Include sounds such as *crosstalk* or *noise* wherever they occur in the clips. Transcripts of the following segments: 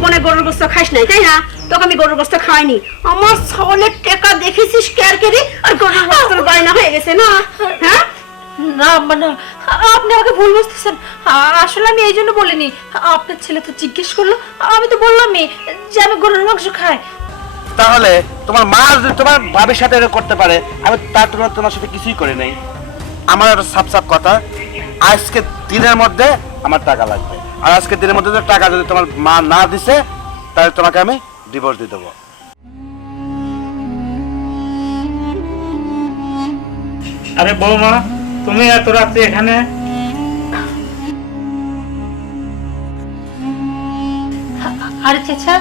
জীবনে গরুর গোস্ত খাস নাই তাই না? তোকে আমি গরুর গোস্ত খাইনি আমার ছাগলের টেকা দেখেছিস কেয়ার কেরি আর গরুর গোস্তর বায়না হয়ে গেছে না? হ্যাঁ? না আম্মা না। আপনি আমাকে ভুল বুঝতেছেন। আসলে আমি এই জন্য বলিনি। আপনার ছেলে তো জিজ্ঞেস করল। আমি তো বললামই যে আমি গরুর মাংস খাই। তাহলে তোমার মা যদি তোমার ভাবির সাথে করতে পারে আমি তার তুলনায় তোমার সাথে কিছুই করি নাই। আমার একটা সাপ সাপ কথা আজকে দিনের মধ্যে আমার টাকা লাগবে। আর আজকে দিনের মধ্যে যদি টাকা যদি তোমার মা না দিছে তাহলে তোমাকে আমি ডিভোর্স দিয়ে দেবো। আরে বৌমা তুমি এত রাত্রে এখানে? আরে চাচা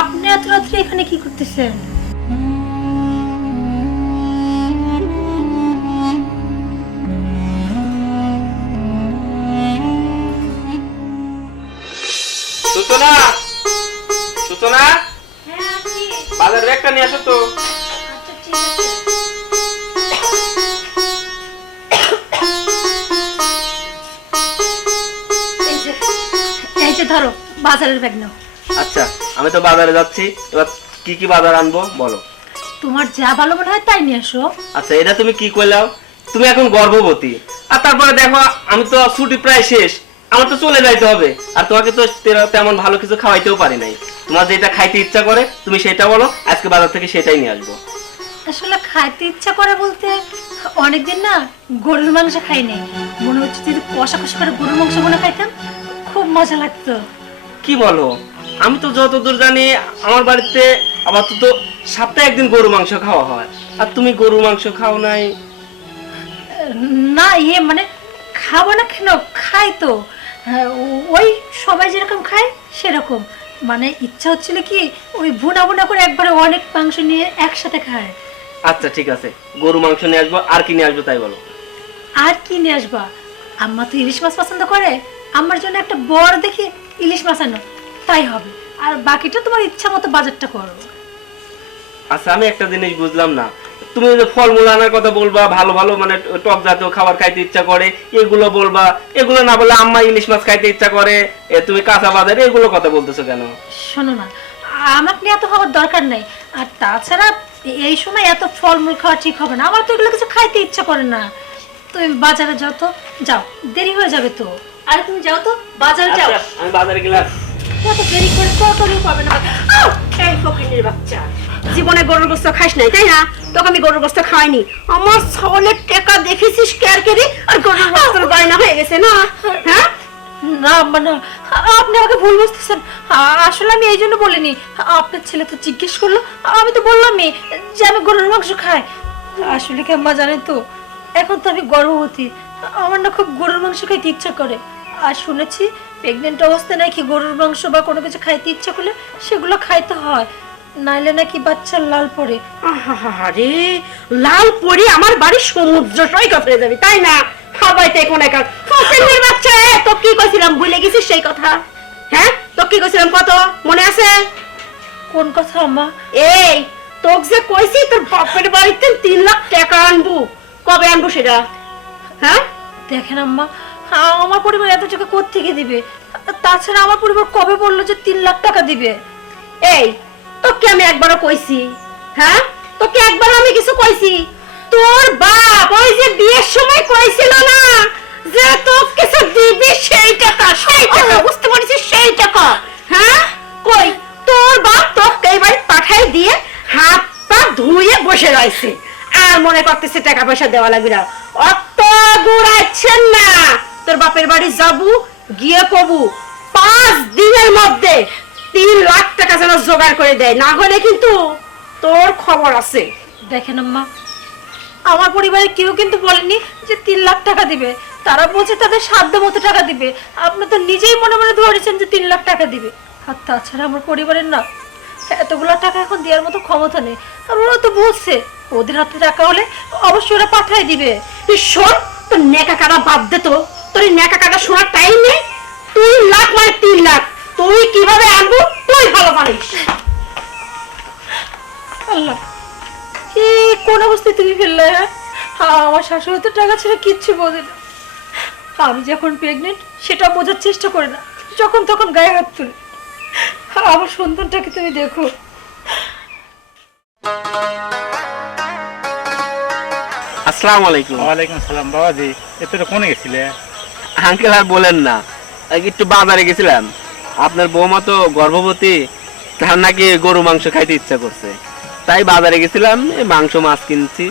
আপনি এত রাত্রে এখানে কি করতেছেন? সুতনা। সুতনা? বাজার ব্যাগটা নিয়ে আসো তো। এই যে ধরো বাজারের ব্যাগ নাও। আচ্ছা আমি তো বাজারে যাচ্ছি এবার কি কি বাজার আনব বলো। তোমার যা ভালো মনে হয় তাই নিয়ে আসো। আচ্ছা এটা তুমি কি করলাও তুমি এখন গর্ভবতী। আর তারপরে দেখো আমি তো ছুটি প্রায় শেষ। আমার তো চলে যাইতে হবে। আর তোমাকে তো তেমন ভালো কিছু খাওয়াইতেও পারি নাই। তোমার যেটা খাইতে ইচ্ছা করে তুমি সেটা বলো আজকে বাজার থেকে সেটাই নিয়ে আসব। আসলে খাইতে ইচ্ছা করে বলতে অনেকদিন না গরুর মাংস খাই নাই। মনে হচ্ছে যদি কষা কষা করে গরুর মাংস মনে খাইতাম খুব মজা লাগতো। কি বলো? আমি তো যতদূর জানি আমার বাড়িতে আবার তো সপ্তাহে একদিন গরু মাংস খাওয়া হয়। আর তুমি গরু মাংস খাও নাই? না ইয়ে মানে খাব না কেন? খাই তো। ওই সবাই যেরকম খায় সেরকম। মানে ইচ্ছা হচ্ছিল কি ওই ভুনা ভুনা করে একবারে অনেক মাংস নিয়ে একসাথে খায়। আচ্ছা ঠিক আছে। গরু মাংস নিয়ে আসব আর কি নিয়ে আসব তাই বলো। আর কি নিয়ে আসবা? আম্মা তো ইলিশ মাছ পছন্দ করে। আমার জন্য একটা বড় দেখে ইলিশ মাছ আনো। তাই হবে। আর বাকিটা তোমার ইচ্ছা মতো বাজারটা করো। আচ্ছা আমি একটা জিনিস বুঝলাম না। তুমি যে ফলমূল আনার কথা বলবা ভালো ভালো মানে টক জাতীয় খাবার খাইতে ইচ্ছা করে এগুলো বলবা। এগুলো না বলে আম্মা ইলিশ মাছ খাইতে ইচ্ছা করে তুমি কাঁচা বাজারে এগুলো কথা বলতেছো কেন? শোনো না আমার নিয়ে এত হওয়ার দরকার নেই। আর তাছাড়া এই সময় এত ফলমূল খাওয়া ঠিক হবে না। আমার তো এগুলো কিছু খাইতে ইচ্ছা করে না। তুমি বাজারে যাও তো যাও দেরি হয়ে যাবে তো। আরে তুমি যাও তো বাজারে যাও। আচ্ছা, আমি বাজারে গেলাম। এত দেরি করে তরকারিও পাবে না। এই ফকিনের বাচ্চা। জীবনে গরুর গোস্ত খাস নাই, তাই না? তোকে আমি গরুর গোস্ত খাইনি আমার ছাগলের টেকা দেখেছিস কেয়ার কেরি? আর গরুর গোস্তর বায়না হয়ে গেছে না? হ্যাঁ? না আপনি আমাকে ভুল বুঝতেছেন। আসলে আমি এই জন্য বলিনি। আপনার ছেলে তো জিজ্ঞেস করল। আমি তো যে আমি গরুর মাংস খাই। আসলে কি আম্মা জানেন তো, এখন তো আমি গর্ভবতী। আমার না খুব গরুর মাংস খাইতে ইচ্ছা করে। আর শুনেছি প্রেগনেন্ট অবস্থায় নাকি গরুর মাংস বা কোনো কিছু খাইতে ইচ্ছা করলে সেগুলো খাইতে হয়। নাইলে নাকি বাচ্চার লাল পড়ে আরে লাল পরি আমার বাড়ির সমুদ্র সৈকত হয়ে যাবে তাই না? খাবাই তাই কোন একা। ফকিনের বাচ্চা তো কি কইছিলাম? ভুলে গেছিস সেই কথা? হ্যাঁ? তো কি কইছিলাম? কত? মনে আছে? কোন কথা আম্মা এই তোকে যে কইছি তোর বাপের বাড়িতে তিন লাখ টাকা আনব। কবে আনব সেটা? হ্যাঁ? দেখেন আম্মা আমার পরিবার এত টাকা কোত্থেকে দিবে? তাছাড়া আমার পরিবার কবে বলল যে তিন লাখ টাকা দিবে? এই তোকে আমি একবারও কইছি হ্যাঁ? তোকে একবারও আমি কিছু কইছি। তোর বাপ ওই যে বিয়ের সময় কইছিল না যে তোকে কিছু দিবি সেই টাকা সেই টাকা। বুঝতে পারছিস সেই টাকা। হ্যাঁ? কই? তোর বাপ তোকে এই বাড়ি পাঠাই দিয়ে হাত পা ধুয়ে বসে রয়েছে। আর মনে করতেছে টাকা পয়সা দেওয়া লাগবে না। অত দূরাচ্ছেন না। তোর বাপের বাড়ি যাবু গিয়ে কবু। পাঁচ দিনের মধ্যে তিন লাখ টাকা যেন জোগাড় করে দেয়। না হলে কিন্তু তোর খবর আছে। দেখেন আম্মা আমার পরিবারে কেউ কিন্তু বলেনি যে তিন লাখ টাকা দিবে। তারা বলছে তাদের সাধ্য মতো টাকা দিবে। আপনি তো নিজেই মনে মনে ধরেছেন যে তিন লাখ টাকা দিবে। আর তাছাড়া আমার পরিবারের না এতগুলো টাকা এখন দেওয়ার মতো ক্ষমতা নেই। আর ওরা তো বলছে ওদের হাতে টাকা হলে অবশ্যই ওরা পাঠায় দিবে। তুই শোন তোর নেকা কাটা বাদ দে তো। তোর নেকা কাটা শোনার টাইম নেই। তুই লাখ মানে তিন লাখ। তুই কীভাবে আনব? তুই ভালো পারিস আল্লাহ কি কোন অবস্থায় তুমি ফেললে হ্যাঁ? আমার শাশুড়ি তো টাকা ছেড়ে কিচ্ছু বোঝে না। আমি যখন প্রেগনেন্ট সেটা বোঝার চেষ্টা করে না। যখন তখন গায়ে হাত তুলে। আমার সন্তানটাকে তুমি দেখো। আসসালামু আলাইকুম। ওয়ালাইকুম সালাম বাবাজি। এতে কোনে গেছিলে? আঙ্কেল আর বলেন না আগে একটু বাজারে গেছিলাম। আপনার বৌমা তো গর্ভবতী তার নাকি গরু মাংস খাইতে ইচ্ছা করছে। তাই বাজারে গেছিলাম মাংস মাছ কিনছি।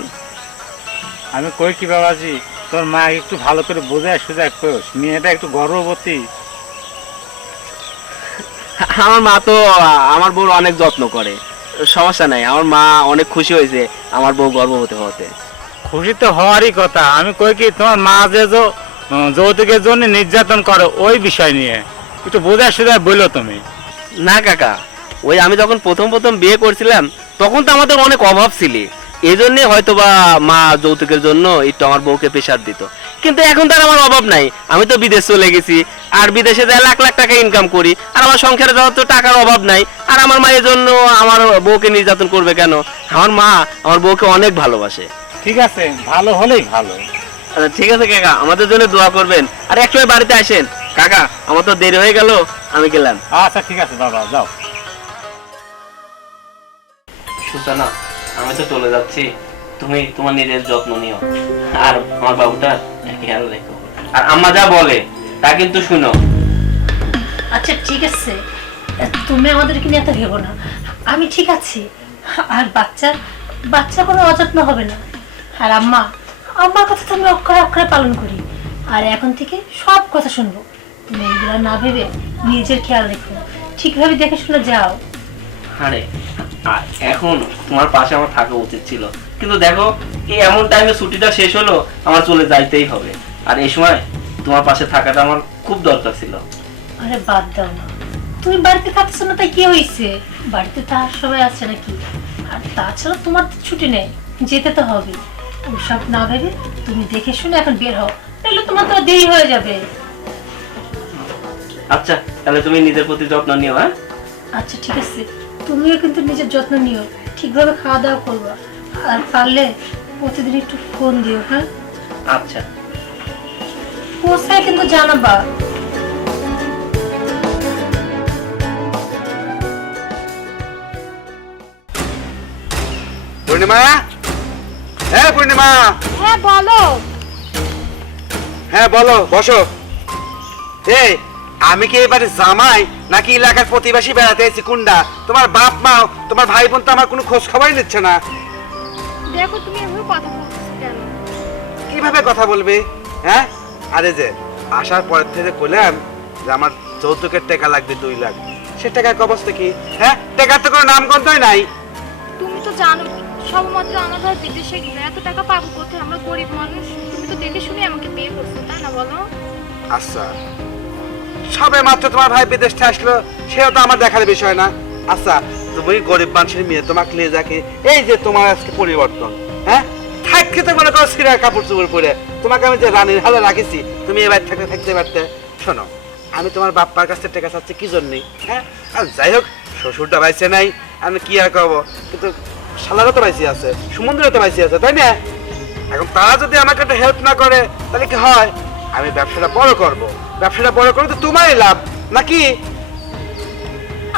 আমি কই কি বাবাজি তোর মা একটু ভালো করে বোঝায় সোজা কোষ মেয়েটা একটু গর্ভবতী। আমার মা তো আমার বউর অনেক যত্ন করে সমস্যা নাই আমার মা অনেক খুশি হয়েছে আমার বউ গর্ভবতী হতে খুশি তো হওয়ারই কথা আমি কই কি তোমার মা যে যৌতুকের জন্য নির্যাতন করে ওই বিষয় নিয়ে। একটু বোঝায় সোজা বলল তুমি। না কাকা। ওই আমি যখন প্রথম প্রথম বিয়ে করছিলাম তখন তো আমাদের অনেক অভাব ছিল। এই জন্যে হয়তো বা মা যৌতুকের জন্য একটু আমার বউকে প্রেশার দিত। কিন্তু এখন তো আর আমার অভাব নাই। আমি তো বিদেশ চলে গেছি। আর বিদেশে যায় লাখ লাখ টাকা ইনকাম করি। আর আমার সংসারে যাওয়ার তো টাকার অভাব নাই। আর আমার মা এই জন্য আমার বউকে নির্যাতন করবে কেন? আমার মা আমার বউকে অনেক ভালোবাসে। ঠিক আছে ভালো হলেই ভালো। আচ্ছা, ঠিক আছে কাকা। আমাদের জন্য দোয়া করবেন। আর একটু বাড়িতে আসেন। কাকা আমার তো দেরি হয়ে গেল আমি গেলাম। আচ্ছা ঠিক আছে বাবা যাও। সুসানা আমি তো চলে যাচ্ছি। তুমি তোমার নিজের যত্ন নিও। আর আমার বাবুটার খেয়াল রেখো। আর আম্মা যা বলে তা কিন্তু শুনো। আচ্ছা ঠিক আছে। তুমি আমাদেরকে নিয়ে এত ভেবো না। আমি ঠিক আছি। আর বাচ্চা বাচ্চা কোনো অযত্ন হবে না। আর আম্মা আম্মার কথা তো আমি অক্ষরে অক্ষরে পালন করি। আর এখন থেকে সব কথা শুনব। তুমি এইগুলো না ভেবে নিজের খেয়াল রেখো। ঠিকভাবে দেখে শুনে যাও। আরে এখন তোমার পাশে আমার থাকা উচিত ছিল। কিন্তু দেখো এই এমন টাইমে ছুটিটা শেষ হলো আমার চলে যাইতেই হবে। আর এই সময় তোমার পাশে থাকাটা আমার খুব দরকার ছিল। আরে বাদ দাও না। তুমি বাড়িতে থাকছো না তাই কি হয়েছে বাড়িতে তার সবাই আছে নাকি? আর তাছাড়া তোমার তো ছুটি নেই যেতে তো হবে। ওসব না ভেবে তুমি দেখে শুনে এখন বের হও তাহলে তোমার তো দেরি হয়ে যাবে। আচ্ছা তাহলে তুমি নিজের প্রতি যত্ন নিও হ্যাঁ? আচ্ছা ঠিক আছে। তুমিও কিন্তু নিজের যত্ন নিও। ঠিকভাবে খাওয়া দাওয়া করবা। আর পারলে প্রতিদিন একটু ফোন দিও হ্যাঁ? আচ্ছা। পৌঁছায় কিন্তু জানাবা। পূর্ণিমা? হ্যাঁ পূর্ণিমা! হ্যাঁ বলো। হ্যাঁ বলো বসো। এই আমি কি এবারে জামাই নাকি এলাকার প্রতিবেশী বেড়াতে এসেছি কুন্ডা? তোমার বাপ মা তোমার ভাই বোন তো আমার কোনো খোঁজ খবরই নিচ্ছে না। দেখো তুমি এভাবে কথা বলছো কেন? কীভাবে কথা বলবি? হ্যাঁ? আরে যে আসার পরের থেকে কইলাম যে আমার যৌতুকের টাকা লাগবে দুই লাখ। সে টাকার অবস্থা কি? হ্যাঁ? টাকার তো কোনো নামগন্ধই নাই। তুমি তো জানো সবমাত্র আমার ভাই বিদেশে গেলে এত টাকা পাবো কোথায়? আমরা গরিব মানুষ। তুমি তো দেখে শুনে আমাকে বিয়ে করছ তাই না বলো? আচ্ছা। সবে মাত্র তোমার ভাই বিদেশ থেকে আসলো, সেও তো আমার দেখার বিষয় না। আচ্ছা তুমি গরিব মানুষের মেয়ে তোমাকে নিয়ে যাকে এই যে তোমার আজকে পরিবর্তন হ্যাঁ? থাকতে তো মনে করো সিরা কাপড় চোপড় পরে। তোমাকে আমি যে রানীর হালে রাখেছি, তুমি এবার থাকতে থাকতে পারতে শোনো, আমি তোমার বাপ্পার কাছ টাকা চাচ্ছি কি জন্যে হ্যাঁ? আর যাই হোক, শ্বশুরটা বাইছে নাই, আমি কি আর করব? কিন্তু শালারও তো বাইসি আছে সমুদ্রে তো বাইসি আছে, তাই না? এখন তারা যদি আমাকে একটা হেল্প না করে, তাহলে কি হয়? আমি ব্যবসাটা বড় করব। ব্যবসাটা বড় করে তো তোমারই লাভ নাকি?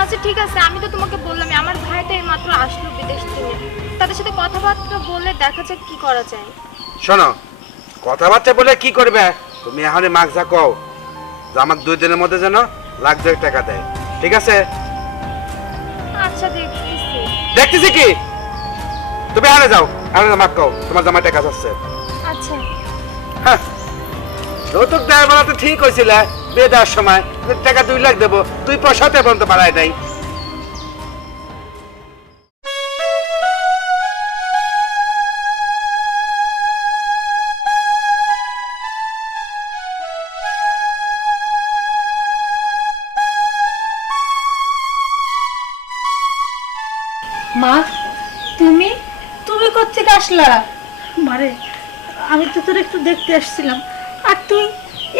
আচ্ছা ঠিক আছে আমি তো তোমাকে বললাম আমার ভাইটা এইমাত্র আসলো বিদেশ থেকে। তাদের সাথে কথাবার্তা বলে দেখা যাক কি করা যায়। শোনো কথাবার্তা বলে কি করবে? তুমি এখনই মাছ যা কও যে আমার দুই দিনের মধ্যে যেন লাখ দেড় টাকা দেয় ঠিক আছে? আচ্ছা দেখতেছি। দেখতেছি কি? তুমি এখানে যাও এখানে মাক কও তোমার জামাই টাকা যাচ্ছে আচ্ছা। হ্যাঁ। দেওয়ার বেলা তো ঠিক হয়েছিল বিয়ে দেওয়ার সময়। টাকা দুই লাখ দেবো। তুই পয়সাতে পর্যন্ত পারায় নাই মা তুমি? তুমি কোথেকে আসলা? মারে আমি তো তোর একটু দেখতে আসছিলাম। আর তুই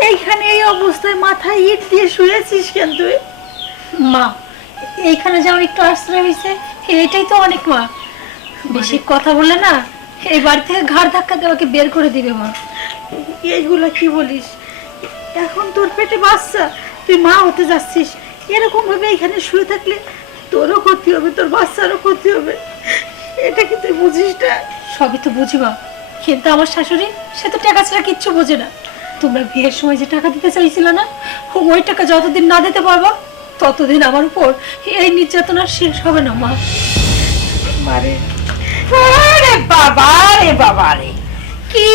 এইখানে এই অবস্থায় মাথায় ইট দিয়ে শুয়েছিস কেন তুই? মা এইখানে যেমন একটু আশ্রয় হয়েছে এইটাই তো অনেক মা। বেশি কথা বললে না এই বাড়ি থেকে ঘাড় ধাক্কা আমাকে বের করে দিবে মা। এইগুলো কি বলিস? এখন তোর পেটে বাচ্চা তুই মা হতে যাচ্ছিস। এরকম ভাবে এখানে শুয়ে থাকলে তোরও ক্ষতি হবে তোর বাচ্চারও ক্ষতি হবে। এটা কি তুই বুঝিস না? সবই তো বুঝি মা কিন্তু আমার শাশুড়ি সে তো টাকা ছাড়া কিচ্ছু বোঝে না। তোমরা বিয়ের সময় যে টাকা দিতে চাইছিলে না ওই টাকা যতদিন না দিতে পারব ততদিন আমার উপর এই নির্যাতন আর শেষ হবে না মা। মারে। আরে বাবা রে বাবা রে। কি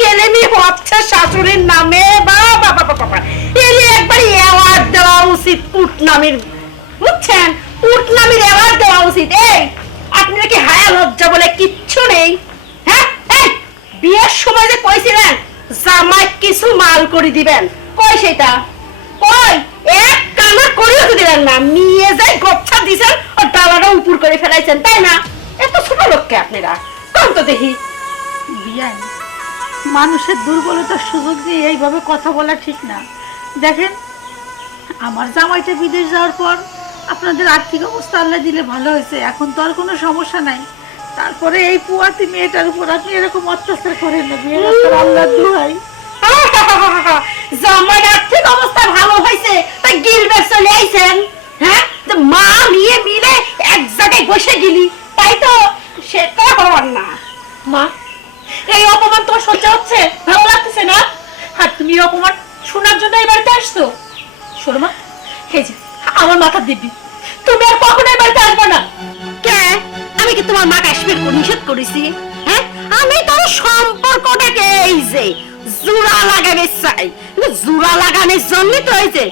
কেলেমি হচ্ছে শাশুড়ির নামে? বাবা বাবা বাবা এর একবার অ্যাওয়ার্ড দেওয়া উচিত কুটনামির বুঝছেন? কুটনামির অ্যাওয়ার্ড দেওয়া উচিত। এই আপনার কি হায়া লজ্জা বলে কিচ্ছু নেই হ্যাঁ এই বিয়ের সময় যে কইছিলেন জামাই কিছু মাল করে দিবেন। কই সেটা? কই? এক কানা করিও তো দিলেন না। নিয়ে যাই গচ্ছা দিছেন আর ডালাটা উপর করে ফেলাইছেন, তাই না? এত ছোট লোককে আপনারা। কোন তো দেখি। বিয়ান, মানুষের দুর্বলতার সুযোগ দিয়ে এইভাবে কথা বলা ঠিক না। দেখেন, আমার জামাইটা বিদেশ যাওয়ার পর আপনাদের আর্থিক অবস্থা আল্লাহ দিলে ভালো হয়েছে। এখন তো আর কোনো সমস্যা নাই। তারপরে এই পুয়াতি মেয়েটার উপর আপনি এরকম অত্যাচার করেন না। বিয়ে আল্লাহ দুহাই। *laughs* জামাই আর্থিক অবস্থা ভালো হয়েছে, তাই গিলবে চলে আইছেন হ্যাঁ? মা নিয়ে মিলে এক জায়গায় বসে গেলি, তাই তো সেটা হওয়ার না। মা, এই অপমান তোমার সহ্য হচ্ছে? ভালো লাগতেছে না? আর তুমি অপমান শোনার জন্য এই বাড়িতে আসছো? শোনো মা, এই যে, আমার মাথার দিব্যি। তুমি আর কখনো এই বাড়িতে আসবে না। কে? আমি কি তোমার মা কাশ্মীর নিষেধ করেছি? হ্যাঁ? আমি তোর সম্পর্কটাকে এই যে জোড়া লাগাবে চাই। জোড়া লাগানোর জন্য তো যে,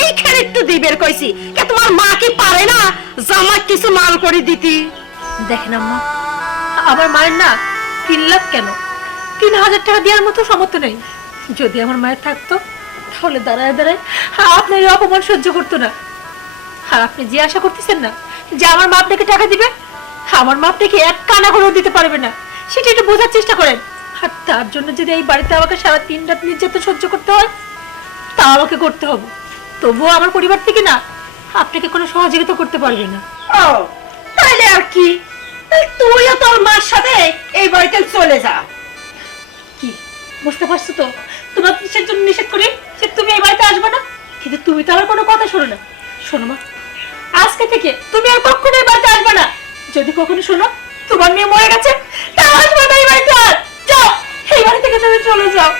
এইখানে একটু দিবের কইছি। কে, তোমার মা কি পারে না জামা কিছু মাল করে দিতি? দেখেন আম্মা, আমার মায়ের না তিন লাখ কেন? তিন হাজার টাকা দেওয়ার মতো সামর্থ্য নেই। যদি আমার মায়ের থাকতো, তাহলে দাঁড়ায় দাঁড়ায় আপনার অপমান সহ্য করতো না। আর আপনি যে আশা করতেছেন না যে আমার মা আপনাকে টাকা দিবে, আমার মা আপনাকে এক কানা করেও দিতে পারবে না, সেটা একটু বোঝার চেষ্টা করেন। আর তার জন্য যদি এই বাড়িতে আমাকে সারা তিন রাত নির্যাতন সহ্য করতে হয় তা আমাকে করতে হবে। তবুও আমার পরিবার থেকে না আপনাকে কোনো সহযোগিতা করতে পারবে না। ও তাইলে আর কি? তাহলে তুইও তোর মার সাথে এই বাড়িতে চলে যা। কি? বুঝতে পারছ তো? তোমার কিসের জন্য নিষেধ করি যে তুমি এই বাড়িতে আসবে না? কিন্তু তুমি তো আমার কোনো কথা শোনো না। শোনো মা আজকে থেকে তুমি আর কখনো এই বাড়িতে আসবে না। যদি কখনো শোনো তোমার মেয়ে মরে গেছে তা আসবে না এই বাড়িতে আর। বাড়ি থেকে তুমি চলে যাও।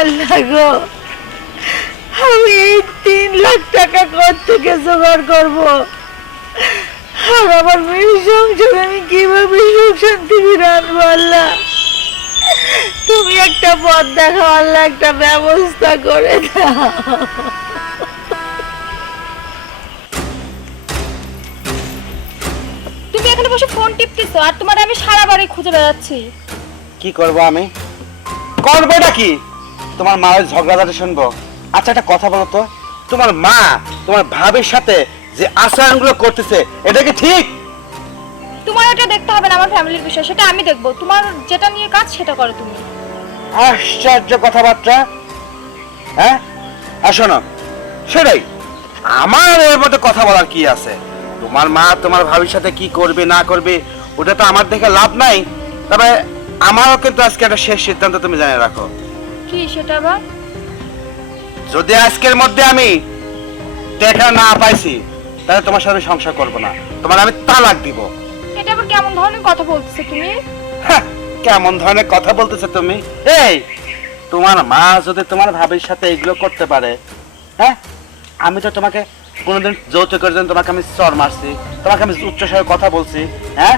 আল্লাহ গো, আমি এই তিন লাখ টাকা কোথ থেকে জোগাড় করব? আর আমার মেয়ের সংসারে আমি কীভাবে সুখ শান্তি ফিরে আনব আল্লাহ তুমি একটা পথ দেখাও আল্লাহ একটা ব্যবস্থা করে দাও। তুমি এখানে বসে ফোন টিপতেছো আর তোমার আমি সারা বাড়ি খুঁজে বেড়াচ্ছি। কি করব আমি? করবোটা কি? তোমার মায়ের ঝগড়াঝাটি শুনব। আচ্ছা একটা কথা বলো তো। তোমার মা তোমার ভাবির সাথে যে আচরণগুলো করতেছে এটা কি ঠিক? তোমার এটা দেখতে হবে না আমার ফ্যামিলির বিষয় সেটা আমি দেখব। তোমার যেটা নিয়ে কাজ সেটা করো তুমি। আশ্চর্য কথাবার্তা। হ্যাঁ? আর শোনো সেটাই। আমার এর মধ্যে কথা বলার কি আছে? তোমার মা তোমার ভাবির সাথে কি করবে না করবে ওটা তো আমার দেখে লাভ নাই। তবে আমারও কিন্তু আজকে একটা শেষ সিদ্ধান্ত তুমি জানিয়ে রাখো। কি সেটা আবার? যদি আজকের মধ্যে আমি দেখা না পাইছি তাহলে তোমার সাথে সংসার করব না। তোমার আমি তালাক দিব। এটা আবার কেমন ধরনের কথা বলতেছো তুমি? হ্যাঁ, কেমন ধরনের কথা বলতেছো তুমি? এই তোমার মা যদি তোমার ভাবির সাথে এগুলো করতে পারে হ্যাঁ? আমি তো তোমাকে কোনোদিন যৌতুকের জন্য তোমাকে আমি চর মারছি তোমাকে আমি উচ্চ উচ্চস্বরে কথা বলছি হ্যাঁ?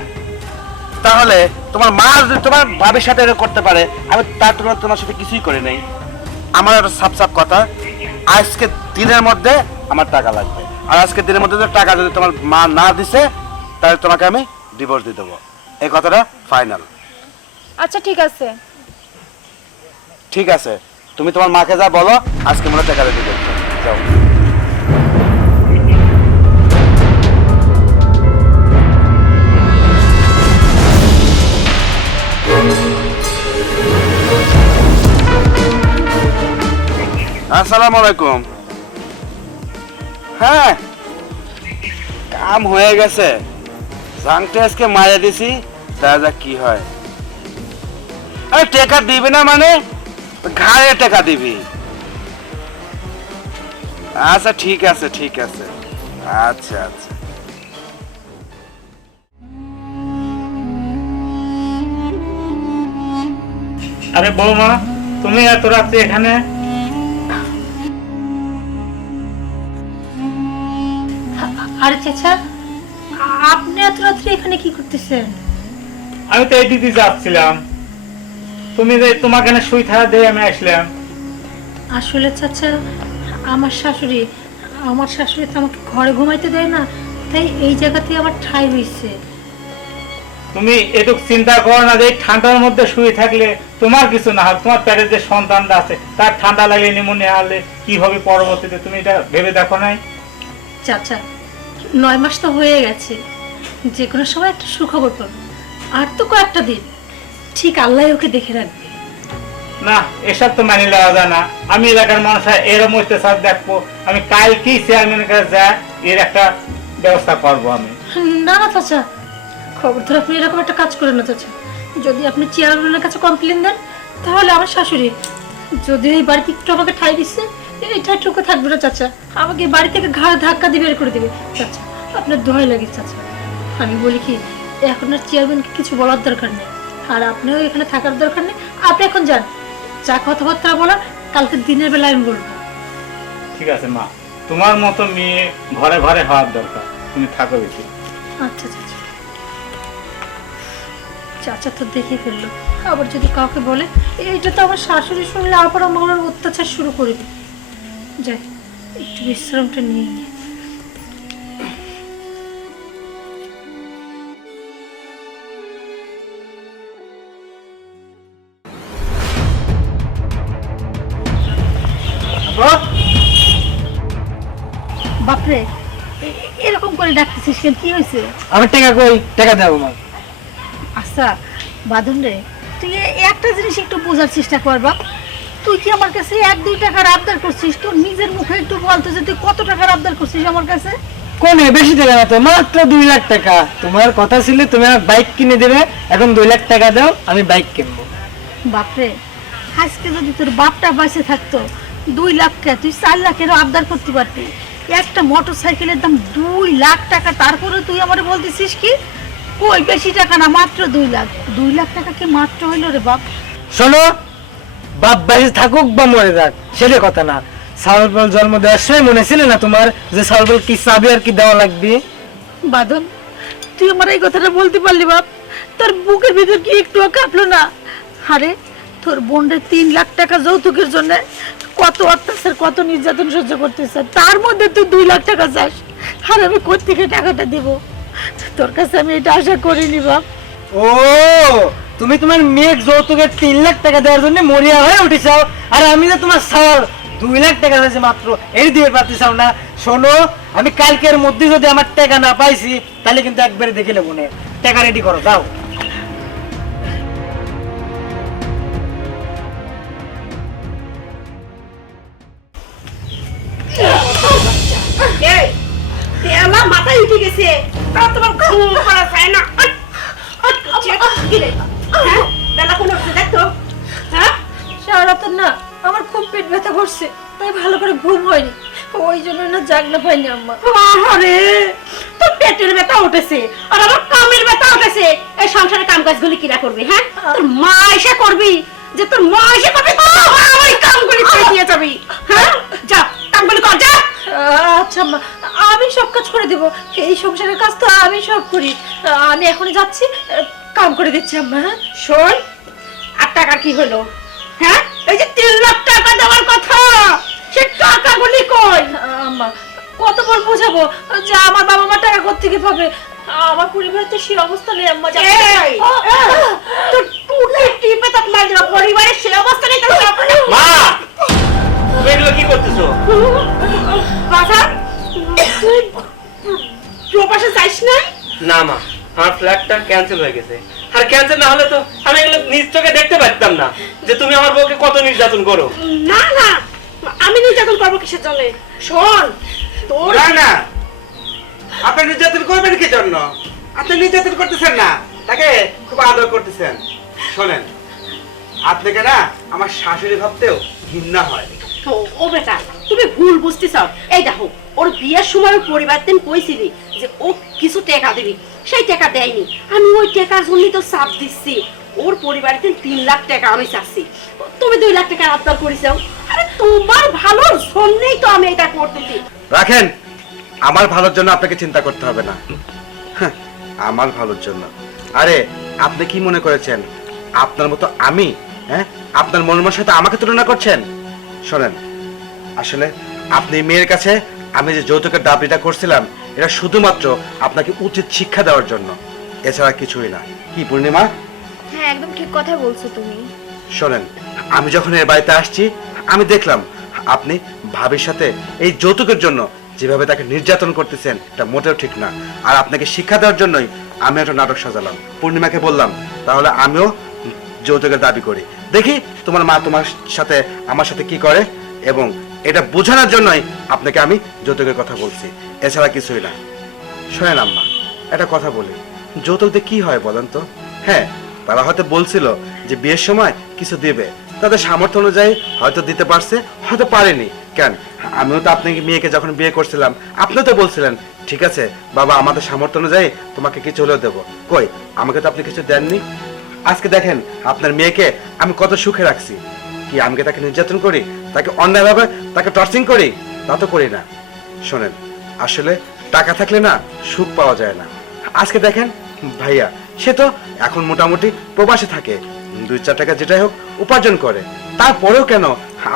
তাহলে তোমার মা যদি তোমার ভাবির সাথে এরকম করতে পারে আমি তার তুলনায় তোমার সাথে কিছুই করি নাই। আমার একটা সাপ সাপ কথা আজকে দিনের মধ্যে আমার টাকা লাগবে। আর আজকে দিনের মধ্যে টাকা যদি তোমার মা না দিছে তাহলে তোমাকে আমি ডিভোর্স দিয়ে দেবো। এই কথাটা ফাইনাল আচ্ছা ঠিক আছে। ঠিক আছে। তুমি তোমার মাকে যা বলো আজকে মনে টাকা দিয়ে দেবো। যাও। আসসালামু আলাইকুম। হ্যাঁ। কাম হয়ে গেছে। জাংটা আজকে মারা দিছি তা কি হয়। টাকা দিবি না মানে? ঘাড়ে টাকা দিবি। আচ্ছা ঠিক আছে ঠিক আছে। আচ্ছা আচ্ছা। আরে বৌমা, তুমি এত রাত্রে এখানে? আরে চাচা আপনি এত রাত্রে এখানে কি করতেছেন? আমি তো এই দিদি যাচ্ছিলাম। তুমি যে তোমাকে এখানে শুই থাকা দিয়ে আমি আসলাম। আসলে চাচা আমার শাশুড়ি আমার শাশুড়ি তো আমাকে ঘরে ঘুমাইতে দেয় না তাই এই জায়গাতেই আমার ঠাই হয়েছে তুমি এটুক চিন্তা করো না যে ঠান্ডার মধ্যে শুয়ে থাকলে তোমার কিছু না হয় তোমার পেটের যে সন্তানটা আছে তার ঠান্ডা লাগলে নিমোনিয়া হলে কি হবে পরবর্তীতে? তুমি এটা ভেবে দেখো নাই? চাচা নয় মাস তো হয়ে গেছে। যে কোনো সময় একটা সুখবর পাবো। আর তো কয়েকটা দিন। ঠিক আল্লাহ ওকে দেখে রাখবে। না এসব তো মানি লওয়া যায় না। আমি এলাকার মানুষ এরম অত্যাচার দেখব। আমি কালকেই চেয়ারম্যানের কাছে যা এর একটা ব্যবস্থা করব আমি। না না চাচা। খবরদার আপনি এরকম একটা কাজ করেন না চাচা। যদি আপনি চেয়ারম্যানের কাছে কমপ্লেন দেন তাহলে আমার শাশুড়ি যদি এই বাড়িতে একটু আমাকে ঠাই দিচ্ছে এইটা টুকু থাকবে না চাচা। আমাকে বাড়ি থেকে ঘাড় ধাক্কা দিয়ে বের করে দেবে। চাচা আপনার দোহাই লাগে চাচা। আমি বলি কি এখন আর চেয়ারম্যানকে কিছু বলার দরকার নেই। আর আপনিও এখানে থাকার দরকার নেই। আপনি এখন যান। যা কথাবার্তা বলার কালকে দিনের বেলায় আমি বলব। ঠিক আছে মা। তোমার মতো মেয়ে ঘরে ঘরে হওয়ার দরকার। তুমি থাকো বেশি। আচ্ছা চাচা। চাচা তো দেখে ফেলল। আবার যদি কাউকে বলে এইটা তো আমার শাশুড়ি শুনলে আবার আমার অত্যাচার শুরু করে দিবে। যাই একটু বিশ্রামটা নিয়ে নিই বাপরে এরকম করে ডাকতেছিস কেন? কি হয়েছে? আমার টাকা কই? টাকা দাও আমার আচ্ছা বাদন রে তুই একটা জিনিস একটু বোঝার চেষ্টা কর বাপ। তুই কি আমার কাছে এক দুই টাকার আবদার করছিস? তোর নিজের মুখে একটু বলতো যে তুই কত টাকার আবদার করছিস আমার কাছে? কোনে? বেশি টাকা না তো মাত্র দুই লাখ টাকা। তোমার কথা ছিল তুমি আমার বাইক কিনে দেবে এখন দুই লাখ টাকা দাও আমি বাইক কিনবো। বাপরে আজকে যদি তোর বাপটা বাঁচে থাকতো দুই লাখ কে তুই চার লাখেরও আবদার করতে পারতি। একটা মোটর সাইকেলের দাম দুই লাখ টাকা তারপরে তুই আমার বলতেছিস কি? কই বেশি টাকা না মাত্র দুই লাখ। দুই লাখ টাকা কি মাত্র হইল রে বাপ? শোনো বাপ বাইরে থাকুক বা মরে যাক সেটা কথা না। সাউল বল জন্ম দেওয়ার সময় মনে ছিল না তোমার যে সাউল বল কি চাবি আর কি দেওয়া লাগবে? বাদন তুই আমার এই কথাটা বলতে পারলি বাপ। তোর বুকের ভিতর কি একটু কাঁপলো না? আরে তোর বোনের তিন লাখ টাকা যৌতুকের জন্য কত অত্যাচার কত নির্যাতন সহ্য করতেছে। তার মধ্যে তুই দুই লাখ টাকা চাস। আর আমি কোথেকে টাকাটা দিব? তোর কাছে আমি এটা আশা করিনি বাপ। ও তুমি তোমার মেয়ে যৌতুকের তিন লাখ টাকা দেওয়ার জন্য মরিয়া হয়ে উঠেছাও। আর আমি যে তোমার সাওয়ার দুই লাখ টাকা আছে মাত্র। এই দিয়ে পারতে চাও না। শোনো, আমি কালকের মধ্যে যদি আমার টাকা না পাইছি, তাহলে কিন্তু একবারে দেখে নেব না। টাকা রেডি করো দাও মাথায় উঠে গেছে। তোমার না? হ্যাঁ? বেলা কোনো হচ্ছে হ্যাঁ? সারাত না আমার খুব পেট ব্যথা করছে তাই ভালো করে ঘুম হয়নি। ওই জন্য না জাগনা পাইনি আম্মা। আরে তোর পেটের ব্যথা উঠেছে আর আমার কামের ব্যথা উঠেছে। এই সংসারে কাম কাজগুলি কিরা করবি হ্যাঁ? তোর মা এসে করবি যে তোর মা এসে করবি তো ওই কামগুলি করে দিয়ে যাবি। হ্যাঁ? যা কামগুলি কর যা। আচ্ছা আম্মা আমি সব কাজ করে দেব। এই সংসারের কাজ তো আমি সব করি। আমি এখনই যাচ্ছি কাম করে দিচ্ছি আম্মা হ্যাঁ? শোন আর টাকা কি হলো? হ্যাঁ? এই যে তিন লাখ টাকা দেওয়ার কথা সে টাকাগুলি কই? আম্মা কত কতবার বোঝাবো? যে আমার বাবা মা টাকা কোথেকে পাবে? আমার পরিবারের তো সেই অবস্থা নেই আম্মা তো? তোর টুটি টিপে তার মাঝে পরিবারের সে অবস্থা নেই মা! তুমি এগুলো কি করতেছো? বাবা তুই প্রবাসে যাইস না না মা। আমার ফ্ল্যাটটা ক্যান্সেল হয়ে গেছে। আর ক্যান্সেল না হলে তো আমি এগুলো নিজ চোখে দেখতে পারতাম না যে তুমি আমার বউকে কত নির্যাতন করো। না না আমি নির্যাতন করব কিসের জন্য? শোন তোর না না। আপনি নির্যাতন করবেন কি জন্য? আপনি নির্যাতন করতেছেন না তাকে খুব আদর করতেছেন। শোনেন আপনাকে না আমার শাশুড়ি ভাবতেও ঘৃণা হয়। ও, ও বেটা তুমি ভুল বুঝতেছ। এই দেখো ওর বিয়ের সময় পরিবার দিন কইছিলি যে ও কিছু টাকা দিবি। সেই টাকা দেয়নি। আমি ওই টাকার জন্যই তো চাপ দিচ্ছি। ওর পরিবারের দিন তিন লাখ টাকা আমি চাচ্ছি। তুমি দুই লাখ টাকা আবদার করেছ। আরে তোমার ভালোর জন্যই তো আমি এটা করতেছি। রাখেন আমার ভালোর জন্য আপনাকে চিন্তা করতে হবে না। হ্যাঁ, আমার ভালোর জন্য। আরে আপনি কি মনে করেছেন? আপনার মতো আমি হ্যাঁ আপনার মনের সাথে আমাকে তুলনা করছেন? শোনেন আসলে আপনি মেয়ের কাছে আমি যে যৌতুকের দাবিটা করছিলাম এটা শুধুমাত্র আপনাকে উচিত শিক্ষা দেওয়ার জন্য। এছাড়া কিছুই না। কি পূর্ণিমা? হ্যাঁ একদম ঠিক কথা বলছো তুমি। শোনেন আমি যখন এর বাড়িতে আসছি আমি দেখলাম আপনি ভাবির সাথে এই যৌতুকের জন্য যেভাবে তাকে নির্যাতন করতেছেন এটা মোটেও ঠিক না। আর আপনাকে শিক্ষা দেওয়ার জন্যই আমি একটা নাটক সাজালাম। পূর্ণিমাকে বললাম তাহলে আমিও যৌতুকের দাবি করি। দেখি তোমার মা তোমার সাথে আমার সাথে কি করে এবং এটা বোঝানোর জন্যই আপনাকে আমি যৌতুকের কথা বলছি। এছাড়া কিছুই না। শোনেন আম্মা, একটা কথা বলি। যৌতুক দিয়ে কি হয় বলেন তো? হ্যাঁ তারা হয়তো বলছিল যে বিয়ের সময় কিছু দেবে। তাদের সামর্থ্য অনুযায়ী হয়তো দিতে পারছে, হয়তো পারেনি। কেন? আমিও তো আপনাকে মেয়েকে যখন বিয়ে করছিলাম আপনিও তো বলছিলেন, ঠিক আছে, বাবা, আমাদের সামর্থ্য অনুযায়ী তোমাকে কিছু হলেও দেবো। কই, আমাকে তো আপনি কিছু দেননি? আজকে দেখেন, আপনার মেয়েকে আমি কত সুখে রাখছি। কি আমি তাকে নির্যাতন করি? তাকে অন্যায়ভাবে তাকে টর্চিং করি, তা তো করি না। শোনেন, আসলে টাকা থাকলে না সুখ পাওয়া যায় না। আজকে দেখেন, ভাইয়া, সে তো এখন মোটামুটি প্রবাসে থাকে। দুই চার টাকা যেটাই হোক উপার্জন করে। তারপরেও কেন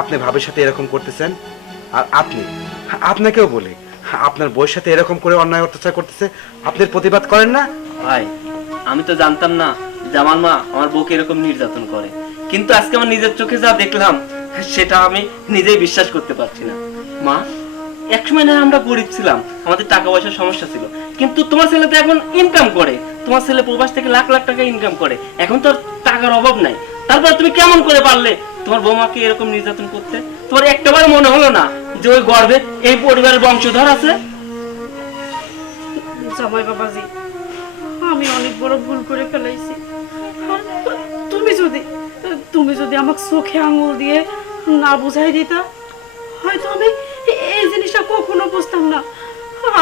আপনি ভাবের সাথে এরকম করতেছেন? আর আপনি, আপনাকেও বলি, আপনার বইয়ের সাথে এরকম করে অন্যায় অত্যাচার করতেছে, আপনি প্রতিবাদ করেন না? ভাই, আমি তো জানতাম না আমার মা আমার বউকে এরকম নির্যাতন করে। কিন্তু আজকে আমার নিজের চোখে যা দেখলাম সেটা আমি নিজেই বিশ্বাস করতে পারছি না। মা, একসময় না আমরা গরিব ছিলাম, আমাদের টাকা পয়সার সমস্যা ছিল। কিন্তু তোমার ছেলে তো এখন ইনকাম করে। তোমার ছেলে প্রবাস থেকে লাখ লাখ টাকা ইনকাম করে। এখন তো টাকার অভাব নাই। তারপর তুমি কেমন করে পারলে? তোমার বৌমাকে এরকম নির্যাতন করতে? তোমার একটাবার মনে হলো না যে ওই গর্বে এই পরিবারের বংশধর আছে? জামাই বাবাজি, আমি অনেক বড় ভুল করে ফেলাইছি। তুমি যদি তুমি যদি আমাকে চোখে আঙুল দিয়ে না বুঝাই দিতা, হয়তো আমি এই জিনিসটা কখনো বুঝতাম না।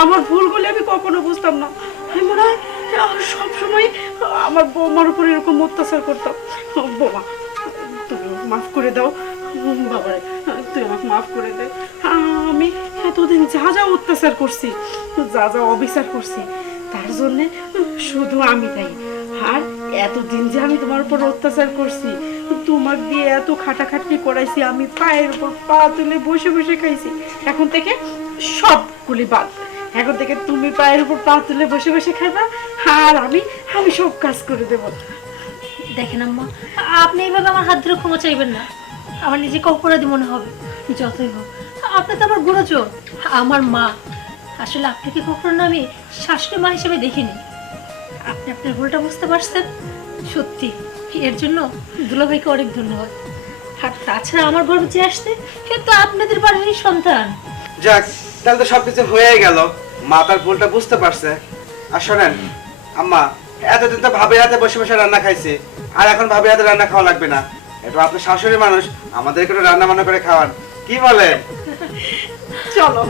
আমার ভুলগুলি আমি কখনো বুঝতাম না। মনে হয় সবসময় আমার বৌমার উপর এরকম অত্যাচার করতাম। বৌমা, তুমি মাফ করে দাও। বাবারে তুই আমাকে মাফ করে দে আমি এতদিন যা যা অত্যাচার করছি, যা যা অবিচার করছি, তার জন্যে শুধু আমি তাই আর এতদিন যে আমি তোমার উপর অত্যাচার করছি তোমাক দিয়ে এত খাটাখাটনি করাইছি, আমি পায়ের উপর পা তুলে বসে বসে খাইছি। এখন থেকে সবগুলি বাদ। এখন থেকে তুমি পায়ের উপর পা তুলে বসে বসে খাইবা, আর আমি আমি সব কাজ করে দেবো। দেখেন আম্মা, আপনি এইভাবে আমার হাত ধরে ক্ষমা চাইবেন না। আমার নিজেকে অপরাধী মনে হবে, যতই হোক। আপনি তো আমার গুণচোর, আমার মা। আসলে আপনাকে কখনো আমি শাশুড়ি মা হিসেবে দেখিনি? আপনি আপনার ভুলটা বুঝতে পারছেন? সত্যি। এর জন্য দুলাভাইকে অনেক ধন্যবাদ। আর তাছাড়া আমার গর্বে যে আসতে কিন্তু আপনাদের বাড়িরই সন্তান। যাক তাহলে তো সবকিছু হয়ে গেল। মা তার ভুলটা বুঝতে পারছে। আর শোনেন আম্মা এতদিন তো ভাবের হাতে বসে বসে রান্না খাইছি। আর এখন ভাবের হাতে রান্না খাওয়া লাগবে না। একটু আপনার শাশুড়ি মানুষ আমাদের একটু রান্না বান্না করে খাওয়ান। কি বলেন চলো।